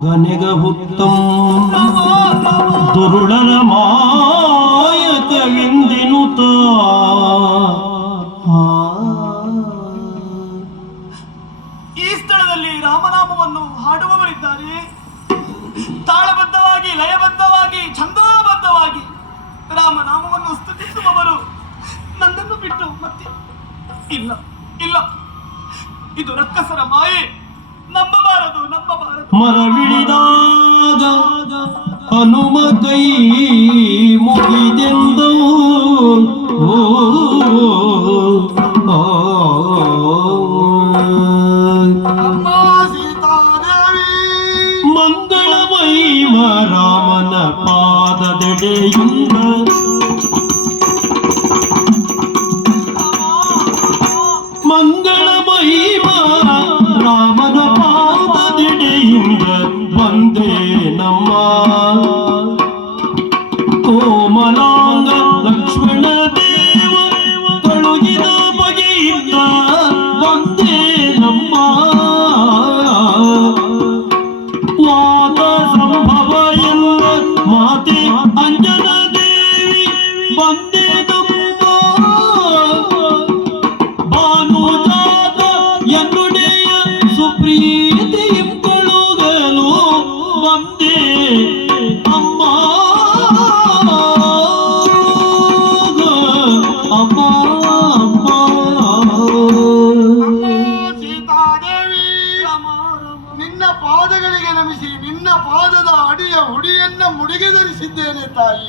ಗನೆಗ ಹುತ್ತಂ ದುರುಳನ ಮಾಯಕವೆಂದೆನುತ ಈ ಸ್ಥಳದಲ್ಲಿ ರಾಮನಾಮವನ್ನು ಹಾಡುವವರಿದ್ದಾರೆ. ತಾಳಬದ್ಧವಾಗಿ, ಲಯಬದ್ಧವಾಗಿ, ಛಂದೋಬದ್ಧವಾಗಿ ರಾಮನಾಮವನ್ನು ಸ್ತುತಿಸುವವರು ನನ್ನನ್ನು ಬಿಟ್ಟು ಮತ್ತೆ ಇಲ್ಲ ಇಲ್ಲ. ಇದು ರಕ್ಕಸರ ಮಾಯೆ. ಮರವಿಳಿದಾಗ ಹನುಮ ಕೈ ಮುಗಿದೆಂದು ಮಂಗಳಮಹಿಮ ರಾಮನ ಪಾದದೆಡೆಯಿಂದ. ಮಂಗಳ ನಿಂದೆ ನಮ್ಮ ಕೋಮಲಾಂಗ ಲಕ್ಷ್ಮಣ ದೇವ ತೊಳುಗಿದ ಬಗೆಯಿಂದ ಒಂದೇ ನಮ್ಮ ವಾದ ಸಂಭವ ಎಲ್ಲ ಮಾತೆ ನಿನ್ನ ಪಾದಗಳಿಗೆ ನಮಿಸಿ ನಿನ್ನ ಪಾದದ ಅಡಿಯ ಹುಡಿಯನ್ನ ಮುಡಿಗೆ ಧರಿಸಿದ್ದೇನೆ ತಾಯಿ.